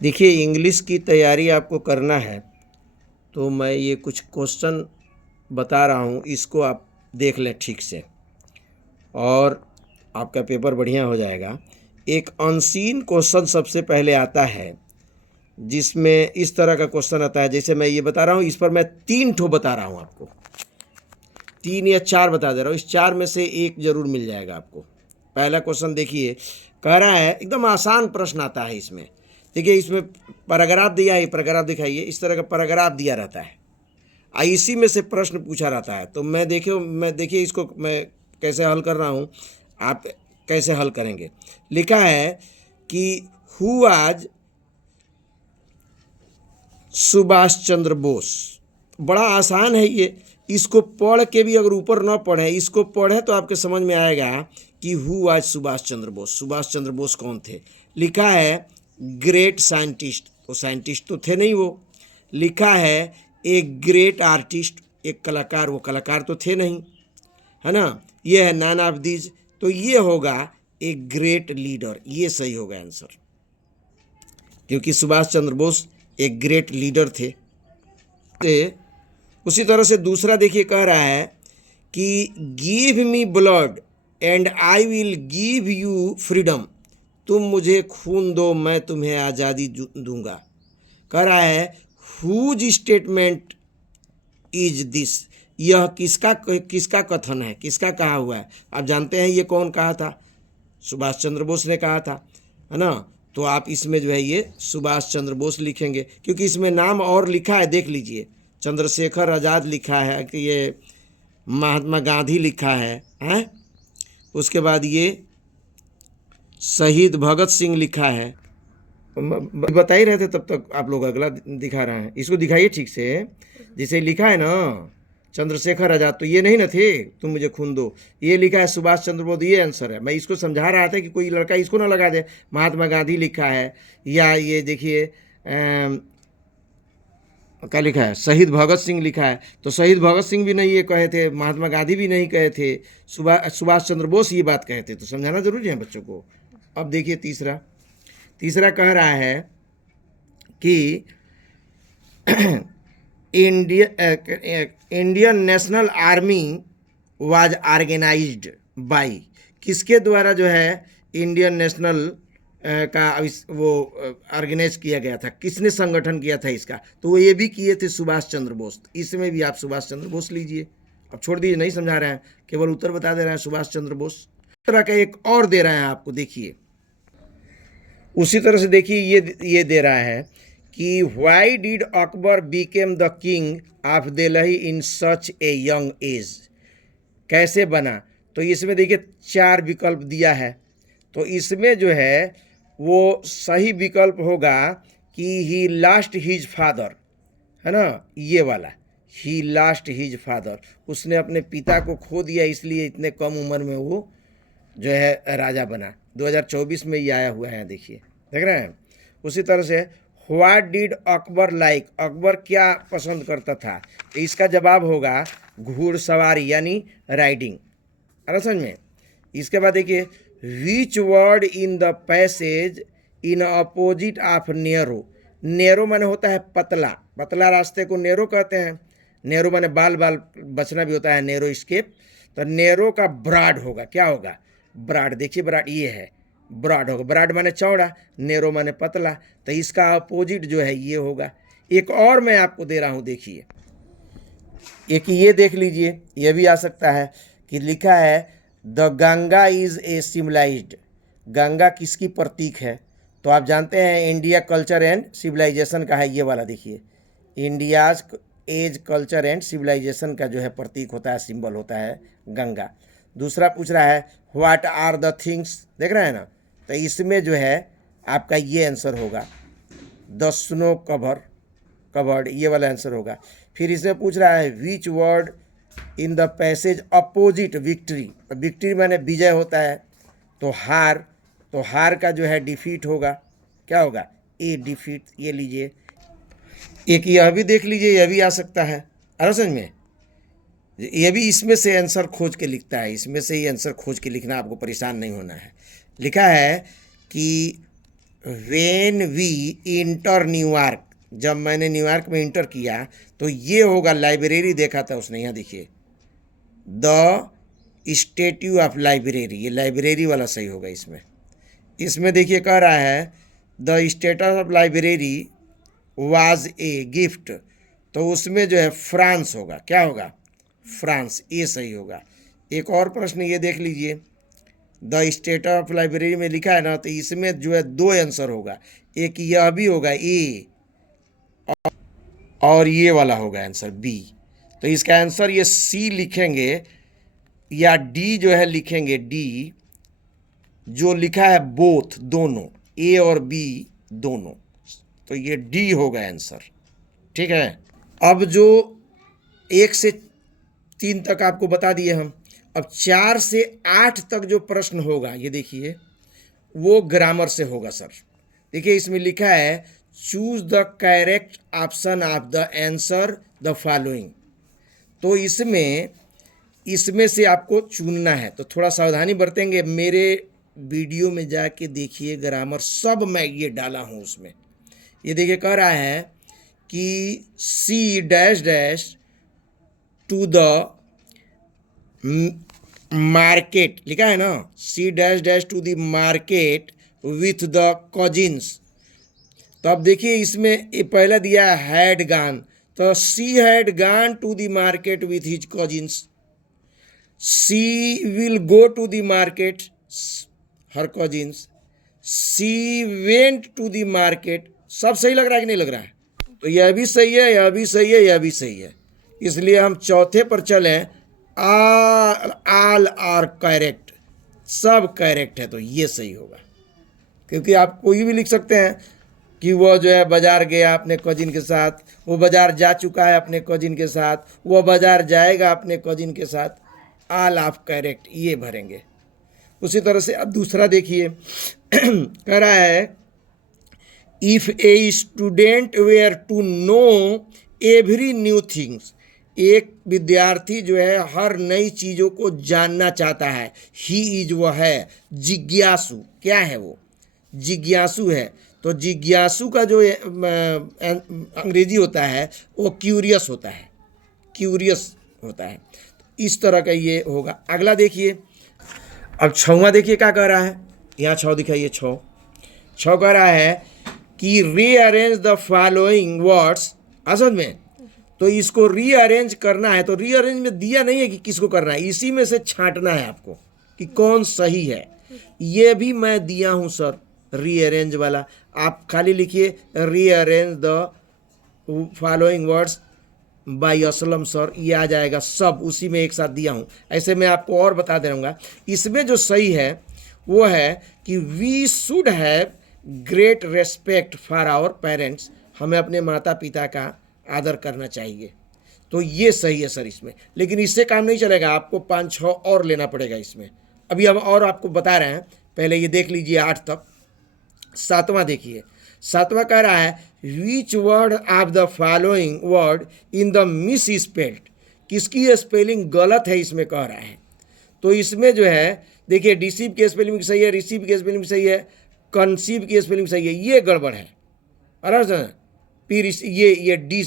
देखिए, इंग्लिश की तैयारी आपको करना है तो मैं ये कुछ क्वेश्चन बता रहा हूँ, इसको आप देख लें ठीक से और आपका पेपर बढ़िया हो जाएगा। एक अनसीन क्वेश्चन सबसे पहले आता है, जिसमें इस तरह का क्वेश्चन आता है। जैसे मैं ये बता रहा हूँ, इस पर मैं 3 ठो बता रहा हूँ आपको, 3 या 4 बता दे रहा हूँ। इस 4 में से एक जरूर मिल जाएगा आपको। पहला क्वेश्चन देखिए, कह रहा है, एकदम आसान प्रश्न आता है इसमें। देखिए, इसमें पैराग्राफ दिया है, पैराग्राफ दिखाइए, इस तरह का पैराग्राफ दिया रहता है, इसी में से प्रश्न पूछा रहता है। तो मैं देखिए इसको मैं कैसे हल कर रहा हूँ, आप कैसे हल करेंगे। लिखा है कि हु आज सुभाष चंद्र बोस। बड़ा आसान है ये, इसको पढ़ के भी अगर ऊपर न पढ़े, इसको पढ़े तो आपके समझ में आएगा कि हु आज सुभाष चंद्र बोस। सुभाष चंद्र बोस कौन थे? लिखा है ग्रेट साइंटिस्ट, वो साइंटिस्ट तो थे नहीं वो। लिखा है एक ग्रेट आर्टिस्ट, एक कलाकार, वो कलाकार तो थे नहीं, है ना। ये है नॉन ऑफ दीज, तो ये होगा एक ग्रेट लीडर। ये सही होगा आंसर, क्योंकि सुभाष चंद्र बोस एक ग्रेट लीडर थे। उसी तरह से दूसरा देखिए, कह रहा है कि give me blood and I will give you freedom. तुम मुझे खून दो, मैं तुम्हें आज़ादी दूंगा। कह रहा है हुज स्टेटमेंट इज दिस। यह किसका कथन है, किसका कहा हुआ है? आप जानते हैं ये कौन कहा था? सुभाष चंद्र बोस ने कहा था, है ना। तो आप इसमें जो है ये सुभाष चंद्र बोस लिखेंगे, क्योंकि इसमें नाम और लिखा है, देख लीजिए, चंद्रशेखर आज़ाद लिखा है, कि ये महात्मा गांधी लिखा है? उसके बाद ये शहीद भगत सिंह लिखा है। बता ही रहे थे तब तक आप लोग अगला दिखा रहे हैं, इसको दिखाइए ठीक से। जिसे लिखा है ना चंद्रशेखर आजाद, तो ये नहीं ना थे तुम मुझे खून दो, ये लिखा है सुभाष चंद्र बोस। ये आंसर है। मैं इसको समझा रहा था कि कोई लड़का इसको ना लगा दे, महात्मा गांधी लिखा है, या ये देखिए क्या लिखा है, शहीद भगत सिंह लिखा है। तो शहीद भगत सिंह भी नहीं ये कहे थे, महात्मा गांधी भी नहीं कहे थे, सुभाष चंद्र बोस ये बात कहे थे। तो समझाना जरूरी है बच्चों को। अब देखिए तीसरा कह रहा है कि Indian national army was organised by. किसके द्वारा जो है इंडियन नेशनल का वो ऑर्गेनाइज किया गया था, किसने संगठन किया था इसका? तो वो ये भी किए थे सुभाष चंद्र बोस। इसमें भी आप सुभाष चंद्र बोस लीजिए। अब छोड़ दीजिए, नहीं समझा रहे हैं, केवल उत्तर बता दे रहे हैं सुभाष चंद्र बोस। तरह का एक और दे रहे हैं आपको, देखिए उसी तरह से देखिए ये दे रहा है कि why did Akbar became the king of Delhi in such a young age. कैसे बना? तो इसमें देखिए 4 विकल्प दिया है। तो इसमें जो है वो सही विकल्प होगा कि ही लास्ट हिज फादर, है ना, ये वाला, ही लास्ट हिज फादर। उसने अपने पिता को खो दिया, इसलिए इतने कम उम्र में वो जो है राजा बना। 2024 में ये आया हुआ है, देखिए, देख रहे हैं। उसी तरह से what did Akbar like, Akbar क्या पसंद करता था? तो इसका जवाब होगा घुड़सवारी, यानी राइडिंग। अरे समझ में। इसके बाद देखिए which word in the passage in opposite of narrow. Narrow माने होता है पतला, पतला रास्ते को नेरो कहते हैं। नेरो माने बाल बचना भी होता है, नेरो स्केप। तो नेरो का ब्रॉड होगा, क्या होगा? ब्रॉड। देखिए ब्रॉड ये है, ब्रॉड होगा। ब्रॉड माने चौड़ा, नेरो माने पतला। तो इसका अपोजिट जो है ये होगा। एक और मैं आपको दे रहा हूँ, देखिए एक ये देख लीजिए, ये भी आ सकता है कि लिखा है the Ganga is a civilised. Ganga किसकी प्रतीक है? तो आप जानते हैं इंडिया कल्चर एंड सिविलाइजेशन का है ये वाला। देखिए India's age culture and civilisation का जो है प्रतीक होता है, सिंबल होता है गंगा। दूसरा पूछ रहा है व्हाट आर द थिंग्स, देख रहे हैं ना। तो इसमें जो है आपका ये आंसर होगा द स्नो कवर्ड, ये वाला आंसर होगा। फिर इसमें पूछ रहा है which word in the passage opposite victory. Victory माने विजय होता है, तो हार का जो है डिफीट होगा, क्या होगा? ए डिफीट, ये लीजिए। एक यह भी देख लीजिए, यह भी आ सकता है। अरे समझ में, ये भी इसमें से आंसर खोज के लिखता है, इसमें से ही आंसर खोज के लिखना, आपको परेशान नहीं होना है। लिखा है कि व्हेन वी इंटर न्यूयॉर्क, जब मैंने न्यूयॉर्क में इंटर किया तो ये होगा, लाइब्रेरी देखा था उसने, यहाँ देखिए द स्टैट्यू ऑफ लाइब्रेरी, ये लाइब्रेरी वाला सही होगा इसमें। इसमें देखिए कह रहा है the status of library was a gift, तो उसमें जो है फ्रांस होगा, क्या होगा, फ्रांस, ये सही होगा। एक और प्रश्न ये देख लीजिए, द स्टेट ऑफ लाइब्रेरी में लिखा है ना, तो इसमें जो है दो आंसर होगा, एक यह भी होगा ए, और ये वाला होगा आंसर बी। तो इसका आंसर ये सी लिखेंगे या डी जो है लिखेंगे, डी जो लिखा है बोथ, दोनों, ए और बी दोनों, तो ये डी होगा आंसर। ठीक है, अब जो 1 से 3 तक आपको बता दिए हम, अब 4 से 8 तक जो प्रश्न होगा ये देखिए वो ग्रामर से होगा सर। देखिए इसमें लिखा है choose the correct option of the answer the following, तो इसमें से आपको चुनना है, तो थोड़ा सावधानी बरतेंगे। मेरे वीडियो में जाके देखिए, ग्रामर सब मैं ये डाला हूँ उसमें। ये देखिए कह रहा है कि she dash dash to the market, लिखा है ना, she dash dash to the market with the cousins. तो अब देखिए इसमें ये पहला दिया हैड गान, तो she had gone to the market with his cousins, she will go to the market her cousins, she went to the market. सब सही लग रहा है कि नहीं लग रहा है? तो यह भी सही है, यह भी सही है, यह भी सही है, इसलिए हम चौथे पर चले, ऑल आर करेक्ट, सब करेक्ट है, तो ये सही होगा। क्योंकि आप कोई भी लिख सकते हैं कि वो जो है बाजार गया अपने कजिन के साथ, वो बाजार जा चुका है अपने कजिन के साथ, वो बाजार जाएगा अपने कजिन के साथ, ऑल ऑफ करेक्ट ये भरेंगे। उसी तरह से अब दूसरा देखिए कह रहा है if a student were to know every new things, एक विद्यार्थी जो है हर नई चीज़ों को जानना चाहता है, ही इज, वो है जिज्ञासु, क्या है वो, जिज्ञासु है। तो जिज्ञासु का जो अंग्रेजी होता है वो क्यूरियस होता है, क्यूरियस होता है, इस तरह का ये होगा। अगला देखिए, अब छवा देखिए क्या कह रहा है, यहाँ 6 दिखाइए, 6 कह रहा है कि रीअरेंज द फॉलोइंग वर्ड्स, समझ में, तो इसको रीअरेंज करना है, तो रीअरेंज में दिया नहीं है कि किसको करना है, इसी में से छांटना है आपको कि कौन सही है। ये भी मैं दिया हूँ सर रीअरेंज वाला, आप खाली लिखिए rearrange the following words by Aslam sir, ये आ जाएगा, सब उसी में एक साथ दिया हूँ। ऐसे मैं आपको और बता दे रहूँगा। इसमें जो सही है वो है कि we should have great respect for our parents, हमें अपने माता पिता का आदर करना चाहिए, तो ये सही है सर इसमें। लेकिन इससे काम नहीं चलेगा, आपको 5-6 और लेना पड़ेगा इसमें। अभी हम और आपको बता रहे हैं, पहले ये देख लीजिए 8 तक। 7वां देखिए, 7वां कह रहा है which word of the following word in the miss spelled, किसकी स्पेलिंग गलत है इसमें कह रहा है। तो इसमें जो है देखिए डिसीव की स्पेलिंग सही है, रिसीव की स्पेलिंग सही है, कंसीव की स्पेलिंग सही है, ये गड़बड़ है। अरे फिर ये डी,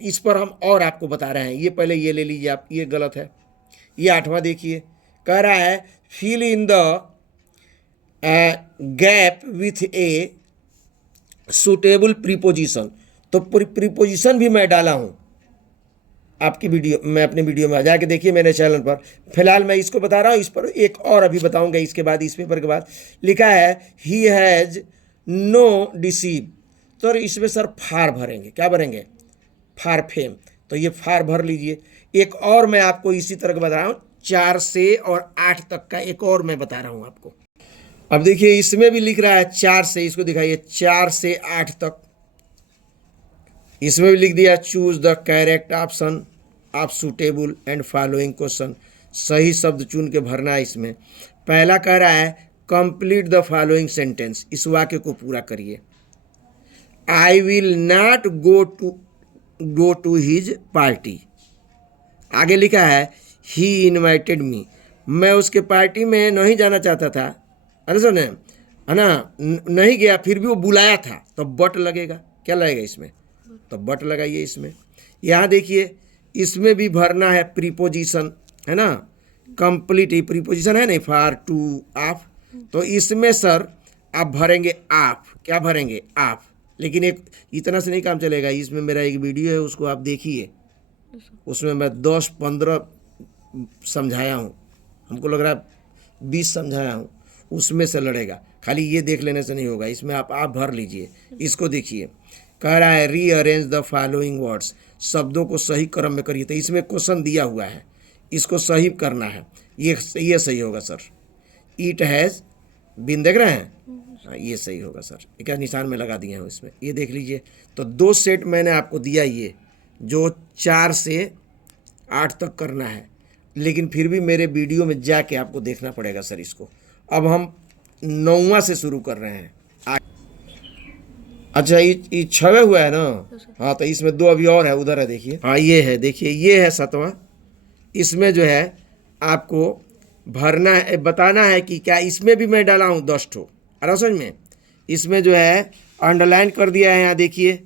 इस पर हम और आपको बता रहे हैं, ये पहले ये ले लीजिए आप, ये गलत है। ये 8वां देखिए कह रहा है fill in the gap with a suitable preposition, तो प्रीपोजिशन भी मैं डाला हूँ आपकी वीडियो में, अपने वीडियो में जाके देखिए मेरे चैनल पर। फिलहाल मैं इसको बता रहा हूँ, इस पर एक और अभी बताऊँगा इसके बाद, इस पेपर के बाद। लिखा है ही हैज़ नो डिसीव, तो इसमें सर फार भरेंगे, क्या भरेंगे, फार फेम, तो ये फार भर लीजिए। एक और मैं आपको इसी तरह का बता रहा हूँ, 4 से और 8 तक का एक और मैं बता रहा हूँ आपको। अब देखिए इसमें भी लिख रहा है 4 से, इसको दिखाइए 4 से 8 तक, इसमें भी लिख दिया choose the correct option of suitable and following question, सही शब्द चुन के भरना है इसमें। पहला कह रहा है कंप्लीट द फॉलोइंग सेंटेंस, इस वाक्य को पूरा करिए। I will not go to his party, आगे लिखा है ही इन्वाइटेड मी, मैं उसके पार्टी में नहीं जाना चाहता था, अरे सुने, है ना, नहीं गया फिर भी वो बुलाया था तो बट लगेगा, क्या लगेगा इसमें, तो बट लगाइए इसमें। यहाँ देखिए इसमें भी भरना है प्रीपोजिशन, है ना, कंप्लीट, ये प्रीपोजिशन है नहीं, फॉर, टू, ऑफ, तो इसमें सर आप भरेंगे आप, क्या भरेंगे आप। लेकिन एक इतना से नहीं काम चलेगा, इसमें मेरा एक वीडियो है उसको आप देखिए, उसमें मैं 10-15 समझाया हूँ, हमको लग रहा है 20 समझाया हूँ, उसमें से लड़ेगा। खाली ये देख लेने से नहीं होगा, इसमें आप भर लीजिए। इसको देखिए, कह रहा है रीअरेंज द फॉलोइंग वर्ड्स, शब्दों को सही क्रम में करिए, तो इसमें क्वेश्चन दिया हुआ है, इसको सही करना है, ये सही होगा सर। इट हैज़ बिन, देख रहे हैं, हाँ ये सही होगा सर, एक निशान में लगा दिए हैं इसमें, ये देख लीजिए। तो 2 सेट मैंने आपको दिया, ये जो 4 से 8 तक करना है, लेकिन फिर भी मेरे वीडियो में जाके आपको देखना पड़ेगा सर इसको। अब हम 9वां से शुरू कर रहे हैं। अच्छा ये 6वें हुआ है ना, हाँ तो इसमें 2 अभी और है, उधर है देखिए, हाँ ये है, देखिए ये है 7वां। इसमें जो है आपको भरना है, बताना है कि क्या, इसमें भी मैं डाला हूँ 10 ठो, अरे समझ में, इसमें जो है अंडरलाइन कर दिया है, यहाँ देखिए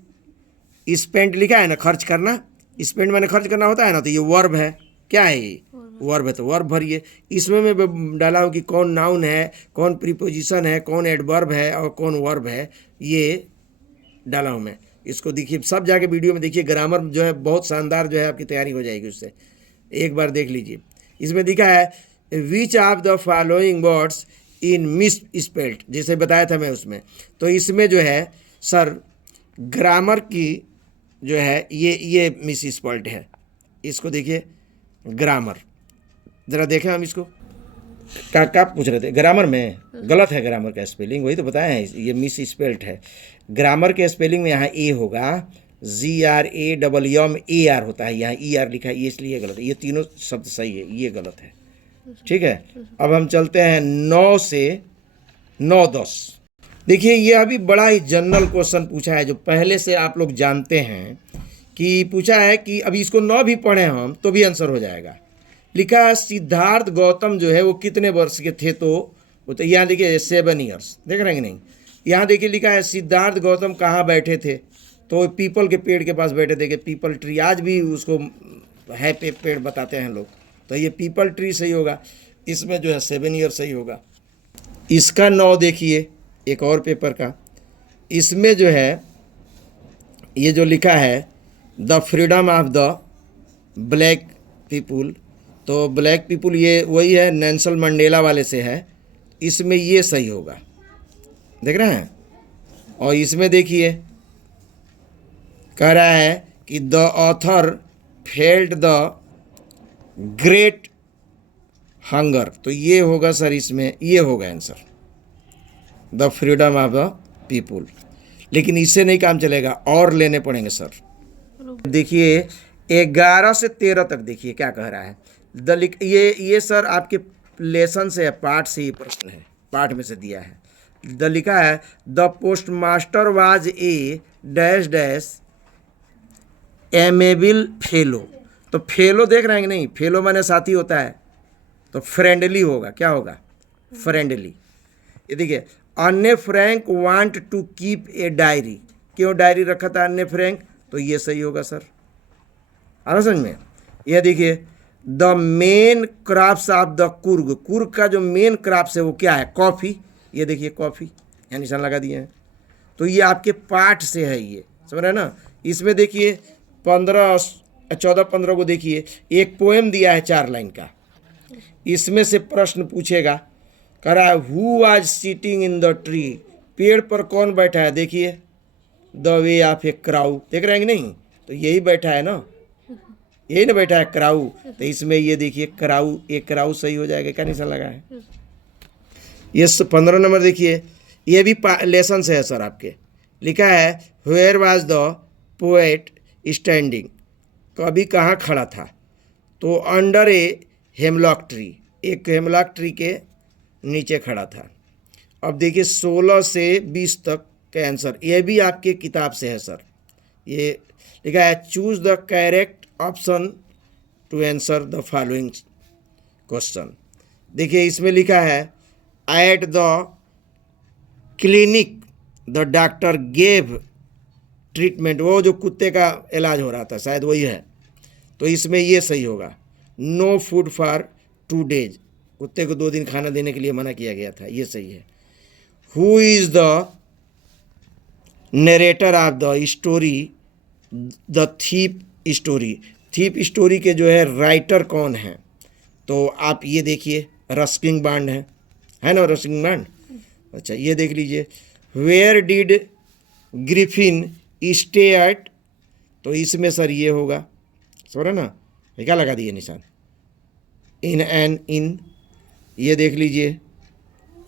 स्पेंड लिखा है ना, खर्च करना, स्पेंड मैंने खर्च करना होता है ना, तो ये वर्ब है, क्या है ये वर्ब है, तो वर्ब भरिए। इसमें मैं डाला हूँ कि कौन नाउन है, कौन प्रीपोजिशन है, कौन एडवर्ब है और कौन वर्ब है, ये डाला हूँ मैं। इसको देखिए, सब जाके वीडियो में देखिए, ग्रामर जो है बहुत शानदार जो है आपकी तैयारी हो जाएगी उससे, एक बार देख लीजिए। इसमें दिखा है which of the following words in miss spelled, जैसे बताया था मैं उसमें, तो इसमें जो है सर ग्रामर की जो है ये मिस स्पेल्ड है, इसको देखिए ग्रामर, ज़रा देखें हम इसको, क्या पूछ रहे थे, ग्रामर में गलत है, ग्रामर का स्पेलिंग वही तो बताया है, ये मिस स्पेल्ड है। ग्रामर के स्पेलिंग में यहाँ ए होगा, GRAMMAR में AR होता है, यहाँ ER लिखा है, ये इसलिए गलत है, ये तीनों शब्द सही है, ये गलत है, ठीक है। अब हम चलते हैं 9 से 9-10। देखिए ये अभी बड़ा ही जनरल क्वेश्चन पूछा है, जो पहले से आप लोग जानते हैं कि पूछा है कि अभी इसको 9 भी पढ़े हम तो भी आंसर हो जाएगा। लिखा है सिद्धार्थ गौतम जो है वो कितने वर्ष के थे, तो वो तो यहाँ देखिए 7 ईयर्स, देख रहे हैं कि नहीं, यहाँ देखिए लिखा है सिद्धार्थ गौतम कहाँ बैठे थे, तो पीपल के पेड़ के पास बैठे थे, कि पीपल ट्री, आज भी उसको है पेड़ बताते हैं लोग, तो ये पीपल ट्री सही होगा, इसमें जो है 7 ईयर सही होगा। इसका 9 देखिए एक और पेपर का, इसमें जो है ये जो लिखा है the freedom of the black people, तो ब्लैक पीपुल ये वही है, नेल्सन मंडेला वाले से है, इसमें ये सही होगा, देख रहे हैं। और इसमें देखिए कह रहा है कि the author felt the great hunger, तो ये होगा सर, इसमें ये होगा answer, the freedom of the people. लेकिन इससे नहीं काम चलेगा, और लेने पड़ेंगे सर। देखिए 11 से 13 तक देखिए क्या कह रहा है, ये सर आपके लेसन से है, पाठ से ये प्रश्न है, पाठ में से दिया है। द लिखा है the post master was a dash dash amiable fellow, तो फेलो देख रहे हैं कि नहीं, फेलो माने साथी होता है, तो फ्रेंडली होगा, क्या होगा, फ्रेंडली। ये देखिए Anne Frank want to keep a diary, क्यों डायरी रखा था अन्य फ्रैंक, तो ये सही होगा सर, आ रहा समझ में। यह देखिए the main crops of the Coorg, Coorg का जो मेन क्रॉप्स है वो क्या है, कॉफ़ी, ये देखिए कॉफ़ी, यहाँ निशान लगा दिए हैं, तो ये आपके पाठ से है, ये समझ रहे हैं ना। इसमें देखिए 14-15 को देखिए, एक पोएम दिया है 4 लाइन का, इसमें से प्रश्न पूछेगा, कह रहा है who was sitting in the tree, पेड़ पर कौन बैठा है, देखिए the way of a crow, देख रहे हैं कि नहीं, तो यही बैठा है ना, यही ना बैठा है क्राउ, तो इसमें ये देखिए क्राउ, एक क्राउ सही हो जाएगा, क्या निशान लगा है। ये 15 नंबर देखिए, ये भी लेसन से है सर आपके, लिखा है where was the poet standing, कभी कहाँ खड़ा था, तो अंडर ए हेमलॉक ट्री, एक हेमलॉक ट्री के नीचे खड़ा था। अब देखिए 16 से 20 तक का आंसर, ये भी आपके किताब से है सर, ये लिखा है choose the correct option to answer the following question. देखिए इसमें लिखा है at the clinic the doctor gave treatment, वो जो कुत्ते का इलाज हो रहा था शायद वही है, तो इसमें ये सही होगा। नो फूड फॉर 2 days, कुत्ते को 2 दिन खाना देने के लिए मना किया गया था, ये सही है। Who is the narrator of the story the thief story, thief story के जो है राइटर कौन है? तो आप ये देखिए, रस्किन बॉन्ड है ना, रस्किन बॉन्ड। अच्छा ये देख लीजिए, where did Griffin stay at, तो इसमें सर ये होगा, समझ ना, ये क्या लगा दिए निशान, इन एन इन, ये देख लीजिए।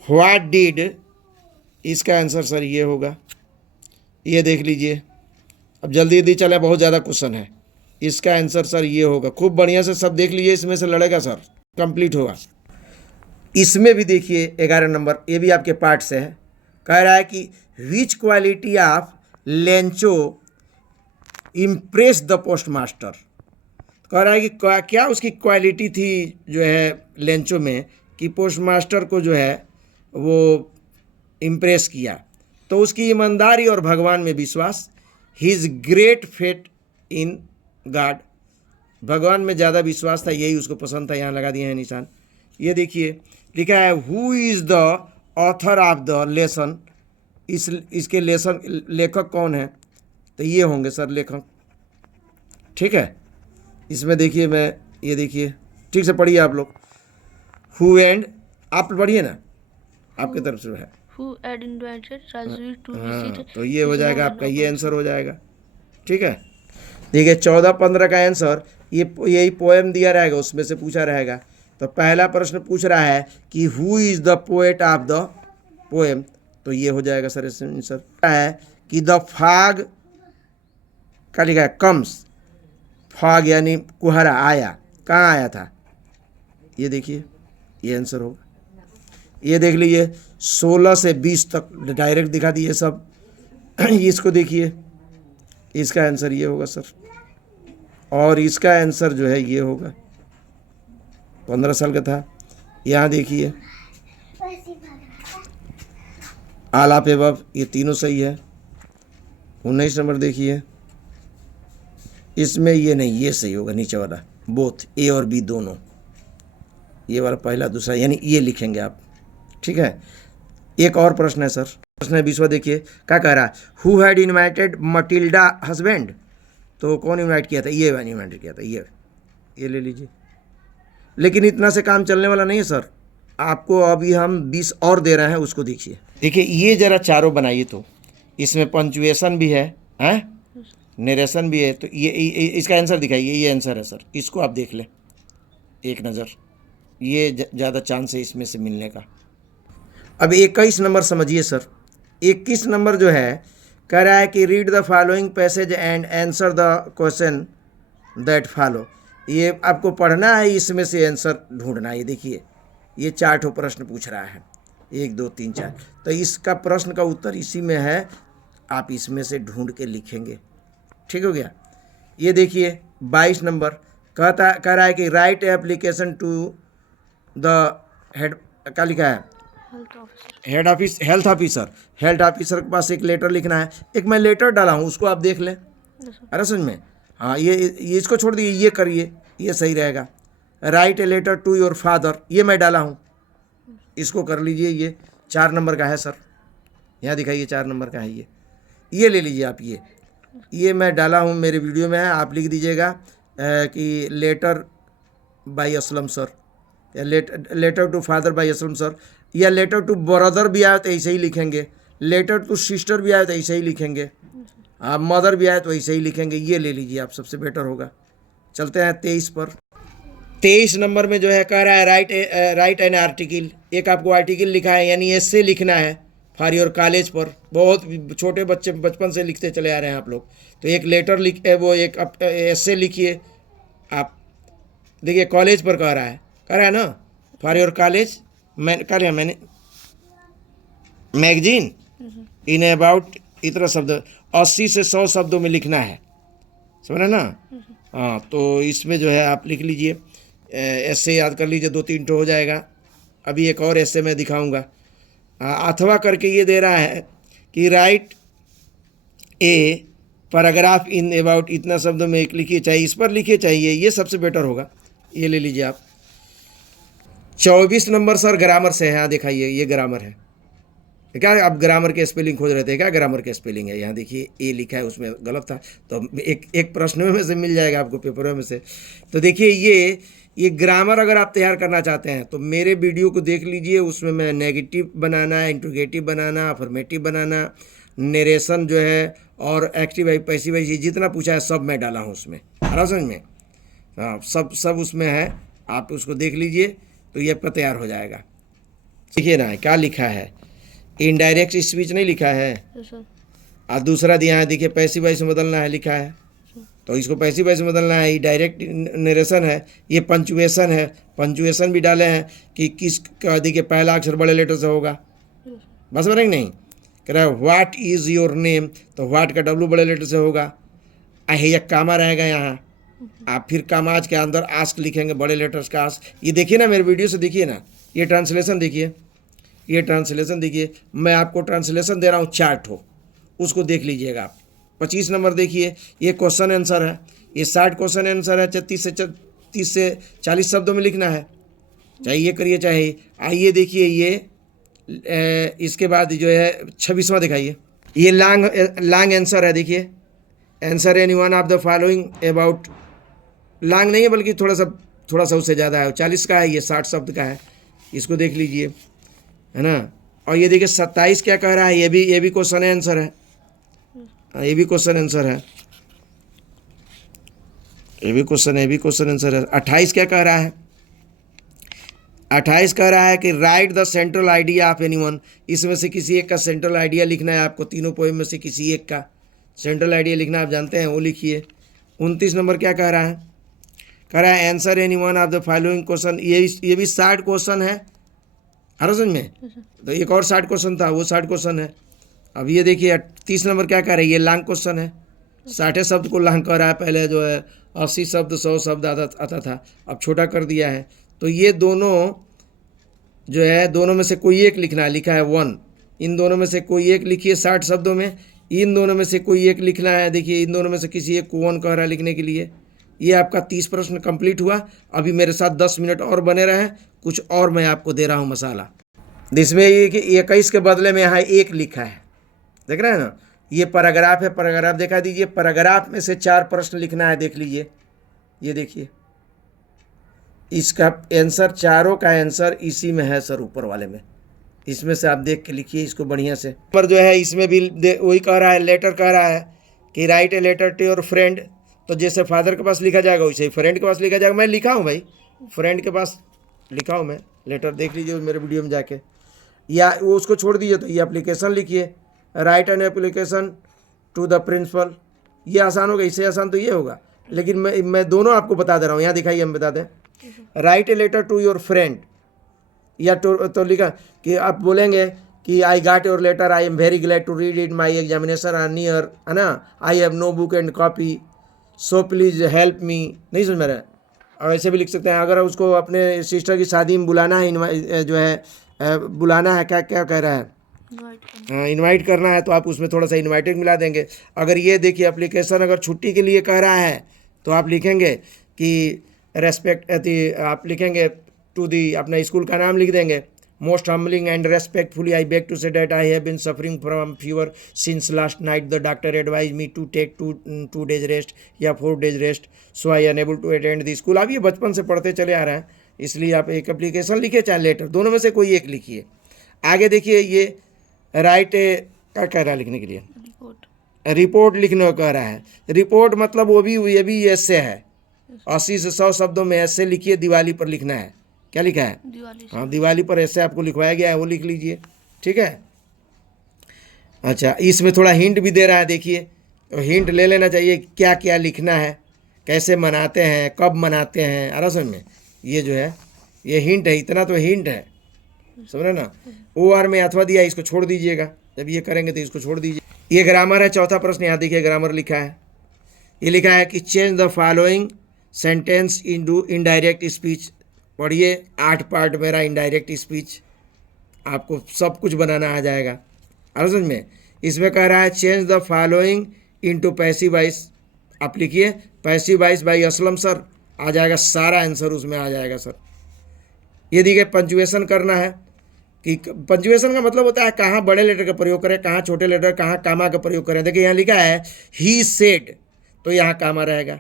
व्हाट डिड, इसका आंसर सर ये होगा, ये देख लीजिए। अब जल्दी जल्दी चले, बहुत ज़्यादा क्वेश्चन है, इसका आंसर सर ये होगा। खूब बढ़िया से सब देख लीजिए, इसमें से लड़ेगा सर, कंप्लीट होगा। इसमें भी देखिए 11 नंबर, ये भी आपके पार्ट से है। कह रहा है कि विच quality of Lencho impress the post master, कह रहा है कि क्या उसकी क्वालिटी थी जो है लेंचो में कि पोस्ट मास्टर को जो है वो इम्प्रेस किया। तो उसकी ईमानदारी और भगवान में विश्वास, his great faith in God, भगवान में ज़्यादा विश्वास था, यही उसको पसंद था। यहाँ लगा दिए हैं निशान। ये देखिए लिखा है who is the author of the lesson, इसके लेसन लेखक कौन है? तो ये होंगे सर लेखक, ठीक है। इसमें देखिए, मैं ये देखिए, ठीक से पढ़िए आप लोग। हु एंड, आप पढ़िए ना, आपकी तरफ से है। Who had invited Rajveer to visit? तो ये हो जाएगा आपका, ये आंसर हो जाएगा, ठीक है। देखिए 14-15 का आंसर यही पोएम दिया रहेगा, उसमें से पूछा रहेगा। तो पहला प्रश्न पूछ रहा है कि who is the poet of the poem, तो ये हो जाएगा सर इसमें आंसर है कि द फाग का लिखा है कम्स, फाग यानी कुहरा आया, कहाँ आया था? ये देखिए, ये आंसर होगा। ये देख लीजिए 16 से 20 तक डायरेक्ट दिखा दिए सब। इसको देखिए, इसका आंसर ये होगा सर, और इसका आंसर जो है ये होगा। 15 साल का था। यहाँ देखिए आलाप एवब, ये तीनों सही है। 19 नंबर देखिए, इसमें ये नहीं, ये सही होगा नीचे वाला, बोथ ए और बी दोनों, ये वाला पहला दूसरा, यानी ये लिखेंगे आप, ठीक है। एक और प्रश्न है सर, प्रश्न है 20वां, देखिए क्या कह रहा है। Who had invited Matilda husband, तो कौन इन्वाइट किया था? ये इन्वाइट किया था, ये ले लीजिए। लेकिन इतना से काम चलने वाला नहीं है सर, आपको अभी हम 20 और दे रहे हैं, उसको देखिए। देखिए ये जरा चारों बनाइए, तो इसमें पंचुएशन भी है, नरेशन भी है, तो ये इसका आंसर दिखाइए। ये आंसर है सर, इसको आप देख लें एक नज़र, ये ज़्यादा चांस है इसमें से मिलने का। अब 21 नंबर समझिए सर। 21 नंबर जो है कह रहा है कि read the following passage and answer the question that follow, ये आपको पढ़ना है, इसमें से आंसर ढूंढना है। ये देखिए ये 4 ठो प्रश्न पूछ रहा है, 1 2 3 4, तो इसका प्रश्न का उत्तर इसी में है, आप इसमें से ढूंढ के लिखेंगे, ठीक हो गया। ये देखिए 22 नंबर कह रहा है कि write application to the head, क्या लिखा है? हेल्थ ऑफिसर के पास एक लेटर लिखना है। एक मैं लेटर डाला हूँ, उसको आप देख लें, अरे समझ में। हाँ ये इसको छोड़ दिए, ये करिए, ये सही रहेगा। Write a letter to your father, ये मैं डाला हूँ, इसको कर लीजिए। ये 4 नंबर का है सर, यहाँ दिखाइए 4 नंबर का है ये ले लीजिए आप। ये मैं डाला हूँ, मेरे वीडियो में है, आप लिख दीजिएगा कि लेटर बाय असलम सर, या letter to father by Aslam sir, या लेटर टू ब्रदर भी आए तो ऐसे ही लिखेंगे, लेटर टू सिस्टर भी आए तो ऐसे ही लिखेंगे, आप मदर भी आए तो ऐसे ही लिखेंगे। ये ले लीजिए आप, सबसे बेटर होगा। चलते हैं 23 पर। 23 नंबर में जो है कह रहा है राइट एन आर्टिकल, एक आपको आर्टिकल लिखा है, यानी एसे लिखना है फॉर योर कॉलेज पर। बहुत छोटे बच्चे बचपन से लिखते चले आ रहे हैं आप लोग, तो एक लेटर वो एक एसे लिखिए आप। देखिए कॉलेज पर कह रहा है ना, फॉर योर कॉलेज। मैंने मैगजीन इन अबाउट इतना शब्द, 80 से 100 शब्दों में लिखना है, समझ रहे ना। हाँ तो इसमें जो है आप लिख लीजिए, ऐसे याद कर लीजिए, 2-3 हो जाएगा। अभी एक और ऐसे मैं दिखाऊंगा, अथवा करके ये दे रहा है कि write a paragraph in about इतना शब्दों में एक लिखिए, चाहिए इस पर लिखिए, चाहिए ये सबसे बेटर होगा। ये ले लीजिए आप। 24 नंबर सर ग्रामर से है। यहाँ दिखाइए, ये ग्रामर है क्या? आप ग्रामर के स्पेलिंग खोज रहे थे क्या? ग्रामर के स्पेलिंग है, यहाँ देखिए ए लिखा है, उसमें गलत था, तो एक प्रश्न में से मिल जाएगा आपको, पेपरों में से। तो देखिए ये ग्रामर अगर आप तैयार करना चाहते हैं तो मेरे वीडियो को देख लीजिए, उसमें मैं नेगेटिव बनाना, इंट्रोगेटिव बनाना, अफर्मेटिव बनाना, नरेशन जो है और एक्टिव वाइज, पैसिव वाइज, ये जितना पूछा है सब मैं डाला हूँ उसमें, आ रहा समझ में? हाँ, सब उसमें है, आप उसको देख लीजिए तो ये आपका तैयार हो जाएगा। देखिए ना क्या लिखा है, इनडायरेक्ट स्पीच नहीं लिखा है, यस सर। और दूसरा दिया है देखिए पैसिव वॉइस में बदलना है लिखा है, तो इसको पैसिव वॉइस में बदलना है। ये डायरेक्ट नरेशन है, ये पंचुएशन है, पंचुएशन भी डाले हैं कि किस का देखिए पहला अक्षर बड़े लेटर से होगा, बस बने नहीं। कह रहा है व्हाट इज़ योर नेम, तो व्हाट का डब्लू बड़े लेटर से होगा। ये कामा रहेगा यहाँ, आप फिर कामाज के अंदर आस्क लिखेंगे बड़े लेटर्स का आस्क। ये देखिए ना मेरे वीडियो से, देखिए ना ये ट्रांसलेशन देखिए, ये ट्रांसलेशन देखिए, मैं आपको ट्रांसलेशन दे रहा हूँ, चार्ट हो उसको देख लीजिएगा आप। 25 नंबर देखिए, ये क्वेश्चन आंसर है, ये 60 क्वेश्चन आंसर है, 30 से 40 शब्दों में लिखना है, चाहे ये करिए चाहे। आइए देखिए ये इसके बाद जो है 26वां दिखाइए, ये लॉन्ग आंसर है। देखिए answer any one of the following about, long नहीं है बल्कि थोड़ा सा उससे ज़्यादा है, 40 का है, ये 60 शब्द का है, इसको देख लीजिए, है ना। और ये देखिए 27 क्या कह रहा है, ये भी क्वेश्चन आंसर है, ये भी क्वेश्चन आंसर है, ये भी क्वेश्चन आंसर है। 28 क्या कह रहा है, 28 कह रहा है कि right the central idea of anyone, इसमें से किसी एक का सेंट्रल आइडिया लिखना है आपको, तीनों पोएम में से किसी एक का सेंट्रल आइडिया लिखना, आप जानते हैं वो लिखिए। 29 नंबर क्या कह रहा है, कह रहा है answer any one of the following question, ये भी 60 क्वेश्चन है, हर समझ में, तो एक और 60 क्वेश्चन था, वो 60 क्वेश्चन है। अब ये देखिए 30 नंबर क्या कह रहा है, ये लॉन्ग क्वेश्चन है, 60 शब्द को लॉन्ग कर रहा है, पहले जो है 80 शब्द 100 शब्द आता था, अब छोटा कर दिया है। तो ये दोनों जो है, दोनों में से कोई एक लिखना है, लिखा है 1, इन दोनों में से कोई एक लिखिए 60 शब्दों में, इन दोनों में से कोई एक लिखना है, देखिए इन दोनों में से किसी एक को 1 कह रहा है लिखने के लिए। ये आपका 30 प्रश्न कंप्लीट हुआ। अभी मेरे साथ 10 मिनट और बने रहें, कुछ और मैं आपको दे रहा हूँ मसाला। जिसमें ये कि 21 के बदले में यहाँ 1 लिखा है, देख रहे हैं ना, ये पैराग्राफ है, पैराग्राफ दिखा दीजिए, पैराग्राफ में से 4 प्रश्न लिखना है, देख लीजिए, ये देखिए इसका आंसर, चारों का आंसर इसी में है सर, ऊपर वाले में, इसमें से आप देख के लिखिए इसको बढ़िया से। पर जो है इसमें भी वही कह रहा है, लेटर कह रहा है कि write a letter to your friend, तो जैसे फादर के पास लिखा जाएगा वैसे ही फ्रेंड के पास लिखा जाएगा। मैं लिखा हूँ भाई, फ्रेंड के पास लिखा हूँ मैं लेटर, देख लीजिए मेरे वीडियो में जाके, या वो उसको छोड़ दीजिए, तो ये एप्लीकेशन लिखिए, write an application to the principal, ये आसान होगा, इससे आसान तो ये होगा, लेकिन मैं दोनों आपको बता दे रहा हूँ। यहाँ दिखाइए, हम बता दें, write a letter to your friend, या तो लिखा कि आप बोलेंगे कि I got your letter, I am very glad to read it, my examination are near, है ना, I have no book and copy, so please help me, नहीं समझ में रहा है। और ऐसे भी लिख सकते हैं, अगर उसको अपने सिस्टर की शादी में बुलाना है, जो है बुलाना है, क्या क्या कह रहा है, हाँ इनवाइट करना है, तो आप उसमें थोड़ा सा इनवाइटेड मिला देंगे। अगर ये देखिए एप्लीकेशन अगर छुट्टी के लिए कह रहा है, तो आप लिखेंगे कि रेस्पेक्ट, आप लिखेंगे टू दी, अपना स्कूल का नाम लिख देंगे, most humbling and respectfully I beg to say that I have been suffering from fever since last night, the doctor advise me to take 2 days rest या 4 days rest, so I unable to attend the school. आप ये बचपन से पढ़ते चले आ रहे हैं, इसलिए आप एक एप्लीकेशन लिखिए चाहे लेटर, दोनों में से कोई एक लिखिए। आगे देखिए ये राइट क्या कह रहा है लिखने के लिए, रिपोर्ट लिखने को कह रहा है। रिपोर्ट मतलब ये भी ऐसे है, 80 से 100 शब्दों में ऐसे लिखिए, दिवाली पर लिखना है, क्या लिखा है, हाँ दिवाली पर ऐसे आपको लिखवाया गया है, वो लिख लीजिए, ठीक है। अच्छा, इसमें थोड़ा हिंट भी दे रहा है, देखिए, तो हिंट ले लेना चाहिए, क्या क्या लिखना है, कैसे मनाते हैं, कब मनाते हैं, अरसन में, ये जो है ये हिंट है, इतना तो हिंट है, समझ रहे ना। OR में अथवा दिया, इसको छोड़ दीजिएगा, जब ये करेंगे तो इसको छोड़ दीजिए। ये ग्रामर है, चौथा प्रश्न, यहाँ देखिए ग्रामर लिखा है, ये लिखा है कि change the following sentence into indirect speech. पढ़िए, 8 पार्ट मेरा इनडायरेक्ट स्पीच, आपको सब कुछ बनाना आ जाएगा। और समझ में, इसमें कह रहा है change the following into passive voice. आप लिखिए passive voice by Aslam sir, आ जाएगा सारा आंसर उसमें आ जाएगा सर। ये देखिए पंचुएशन करना है कि पंचुएशन का मतलब होता है कहाँ बड़े लेटर का प्रयोग करें, कहाँ छोटे लेटर, कहाँ कामा का प्रयोग करें। देखिए यहाँ लिखा है ही सेड, तो यहाँ कामा रहेगा,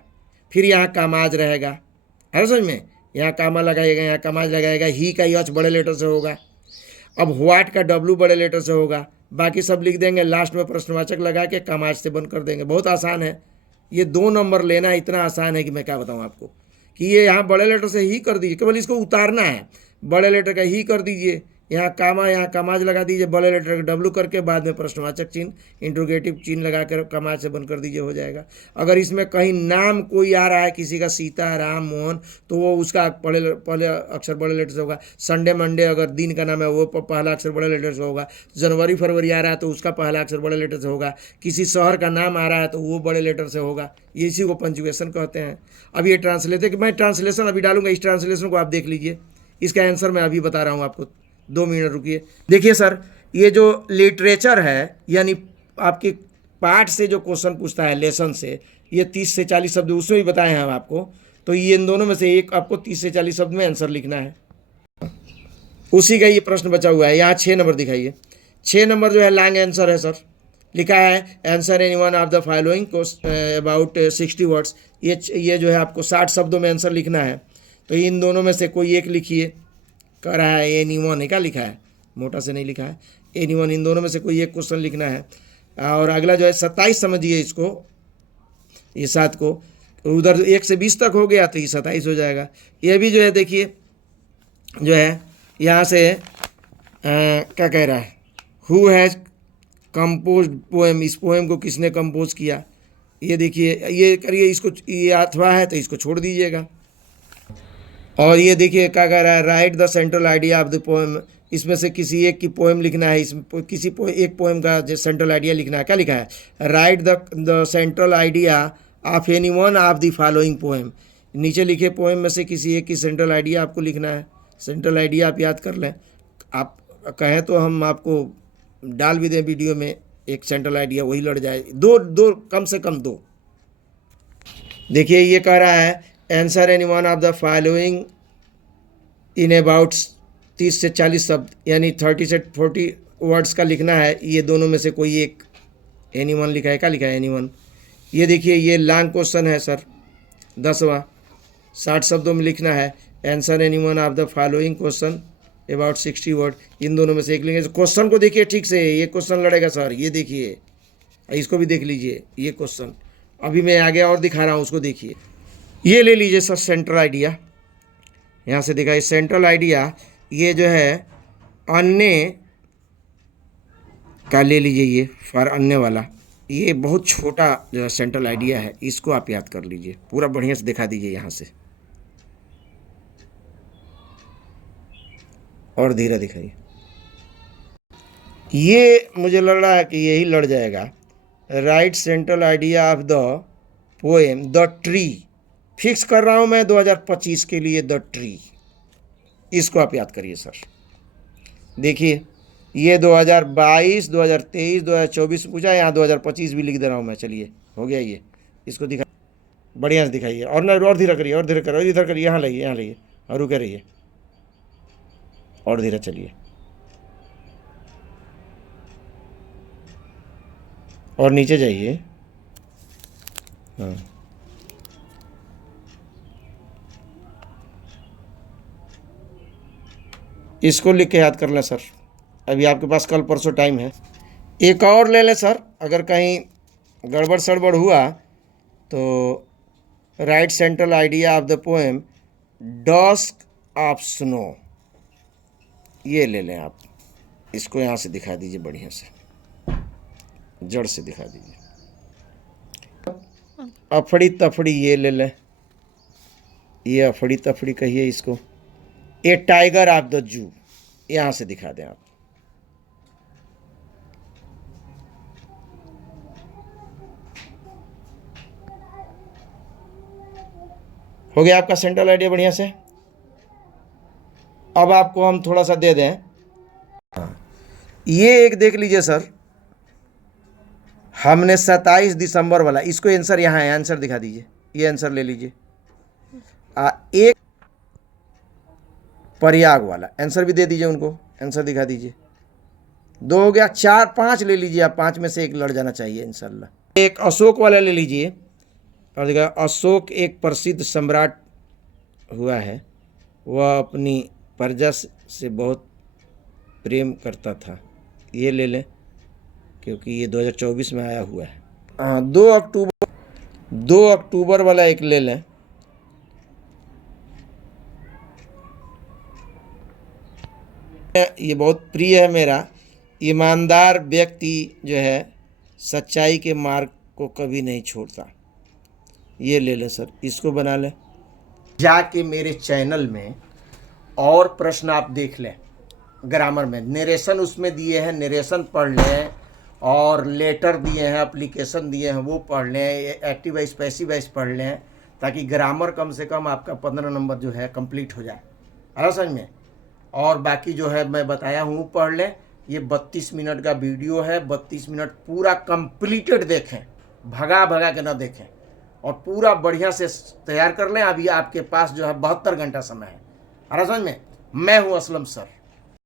फिर यहाँ कामाज रहेगा, है समझ में, यहाँ कामा लगाएगा, यहाँ कामाज लगाएगा, ही का यच बड़े लेटर से होगा। अब व्हाट का डब्लू बड़े लेटर से होगा, बाकी सब लिख देंगे, लास्ट में प्रश्नवाचक लगा के कामाज से बंद कर देंगे। बहुत आसान है ये, 2 नंबर लेना इतना आसान है कि मैं क्या बताऊँ आपको, कि ये यहाँ बड़े लेटर से ही कर दीजिए, केवल इसको उतारना है, बड़े लेटर का ही कर दीजिए, यहाँ कामा यहाँ कामाज लगा दीजिए, बड़े लेटर का डब्लू करके बाद में प्रश्नवाचक चिन्ह इंट्रोगेटिव चिन्ह लगा कर कामाज से बंद कर दीजिए, हो जाएगा। अगर इसमें कहीं नाम कोई आ रहा है किसी का, सीता राम मोहन, तो वो उसका पहले अक्षर बड़े लेटर से होगा। संडे मंडे अगर दिन का नाम है वो पहला अक्षर बड़े लेटर से होगा। जनवरी फरवरी आ रहा है तो उसका पहला अक्षर बड़े लेटर से होगा। किसी शहर का नाम आ रहा है तो वो बड़े लेटर से होगा। ये इसी को पंचुएशन कहते हैं। अब ये ट्रांसलेटर, कि मैं ट्रांसलेशन अभी डालूंगा, इस ट्रांसलेशन को आप देख लीजिए, इसका आंसर मैं अभी बता रहा हूँ आपको, 2 मिनट रुकिए। देखिए सर, ये जो लिटरेचर है यानी आपके पाठ से जो क्वेश्चन पूछता है लेसन से, ये 30 से 40 शब्द उसमें भी बताए हैं हम आपको, तो ये इन दोनों में से एक आपको 30 से 40 शब्द में आंसर लिखना है। उसी का ये प्रश्न बचा हुआ है, यहाँ 6 नंबर दिखाइए। 6 नंबर जो है लॉन्ग आंसर है सर, लिखा है answer any one of the following about 60 words. ये जो है आपको 60 शब्दों में आंसर लिखना है, तो इन दोनों में से कोई एक लिखिए। कह रहा है एनी वन है, क्या लिखा है, मोटा से नहीं लिखा है, एनी वन, इन दोनों में से कोई एक क्वेश्चन लिखना है। और अगला जो है 27 समझिए इसको, ये 7 को, उधर 1 से 20 तक हो गया तो ये 27 हो जाएगा। ये भी जो है देखिए जो है यहाँ से क्या कह रहा है, हु हैज़ कंपोज पोएम, इस पोएम को किसने कंपोज किया। ये देखिए, ये करिए, इसको ये अथवा है तो इसको छोड़ दीजिएगा। और ये देखिए क्या कह रहा है, right the central idea of the poem, इसमें से किसी एक की पोएम लिखना है, इसमें एक पोएम का जो सेंट्रल आइडिया लिखना है। क्या लिखा है, right the central idea of any one of the following poem. नीचे लिखे पोएम में से किसी एक की सेंट्रल आइडिया आपको लिखना है। सेंट्रल आइडिया आप याद कर लें, आप कहें तो हम आपको डाल भी दें वीडियो में, एक सेंट्रल आइडिया वही लड़ जाए, दो कम से कम 2। देखिए ये कह रहा है answer any one of the following in about 30 से 40 शब्द, यानी 30 से 40 वर्ड्स का लिखना है। ये दोनों में से कोई एक, एनी वन लिखा है, क्या लिखा है एनी वन। ये देखिए ये लॉन्ग क्वेश्चन है सर, 10वां, 60 शब्दों में लिखना है। Answer any one of the following question about 60 word, इन दोनों में से एक लिखेंगे। क्वेश्चन को देखिए ठीक से, ये क्वेश्चन लड़ेगा सर, ये देखिए, इसको भी देख लीजिए, ये क्वेश्चन अभी मैं आगे और दिखा रहा हूँ, उसको देखिए। ये ले लीजिए सर सेंट्रल आइडिया, यहाँ से दिखाइए सेंट्रल आइडिया, ये जो है अन्य का ले लीजिए, ये फॉर अन्य वाला, ये बहुत छोटा जो है सेंट्रल आइडिया है, इसको आप याद कर लीजिए, पूरा बढ़िया से दिखा दीजिए यहाँ से, और धीरे दिखाइए। ये मुझे लग रहा है कि यही लड़ जाएगा। Right central idea of the poem the tree, fix कर रहा हूँ मैं 2025 के लिए, द ट्री, इसको आप याद करिए सर। देखिए ये 2022, 2023, 2024 पूछा, यहाँ 2025 भी लिख दे रहा हूँ मैं। चलिए हो गया ये, इसको दिखा बढ़िया से दिखाइए, और ना और धीरे करिए, और धीरे करो, इधर करिए, यहाँ लाइए, यहाँ लाइए, और रुके रहिए, और धीरे चलिए, और नीचे जाइए। हाँ इसको लिख के याद कर लें सर, अभी आपके पास कल परसों टाइम है। एक और ले लें सर, अगर कहीं गड़बड़ सड़बड़ हुआ तो write central idea of the poem dust of snow, ये ले लें आप, इसको यहाँ से दिखा दीजिए, बढ़िया से जड़ से दिखा दीजिए। अफड़ी तफड़ी ये ले लें, ये अफड़ी तफड़ी कहिए इसको। ए टाइगर ऑफ द जू, यहां से दिखा दें आप। हो गया आपका सेंट्रल आइडिया बढ़िया से। अब आपको हम थोड़ा सा दे दें, ये एक देख लीजिए सर, हमने 27 दिसंबर वाला, इसको आंसर यहाँ है, आंसर दिखा दीजिए, ये आंसर ले लीजिए। एक प्रयाग वाला आंसर भी दे दीजिए उनको, आंसर दिखा दीजिए। 2 हो गया, 4 5 ले लीजिए आप, 5 में से एक लड़ जाना चाहिए इंशाल्लाह। एक अशोक वाला ले लीजिए, और देखा अशोक एक प्रसिद्ध सम्राट हुआ है, वह अपनी प्रजा से बहुत प्रेम करता था, ये ले लें क्योंकि ये 2024 में आया हुआ है। 2 अक्टूबर वाला एक ले लें। ये बहुत प्रिय है मेरा, ईमानदार व्यक्ति जो है सच्चाई के मार्ग को कभी नहीं छोड़ता, ये ले लें सर, इसको बना लें। जाके मेरे चैनल में और प्रश्न आप देख लें, ग्रामर में नरेशन उसमें दिए हैं, नरेशन पढ़ लें, और लेटर दिए हैं, एप्लीकेशन दिए हैं, वो पढ़ लें, एक्टिव वाइज पैसिव वाइज पढ़ लें, ताकि ग्रामर कम से कम आपका 15 नंबर जो है कंप्लीट हो जाए, है समझ में। और बाकी जो है मैं बताया हूँ पढ़ लें। ये 32 मिनट का वीडियो है, 32 मिनट पूरा कंप्लीटेड देखें, भगा भगा के ना देखें, और पूरा बढ़िया से तैयार कर लें। अभी आपके पास जो है 72 घंटा समय है, समझ में। मैं हूँ असलम सर।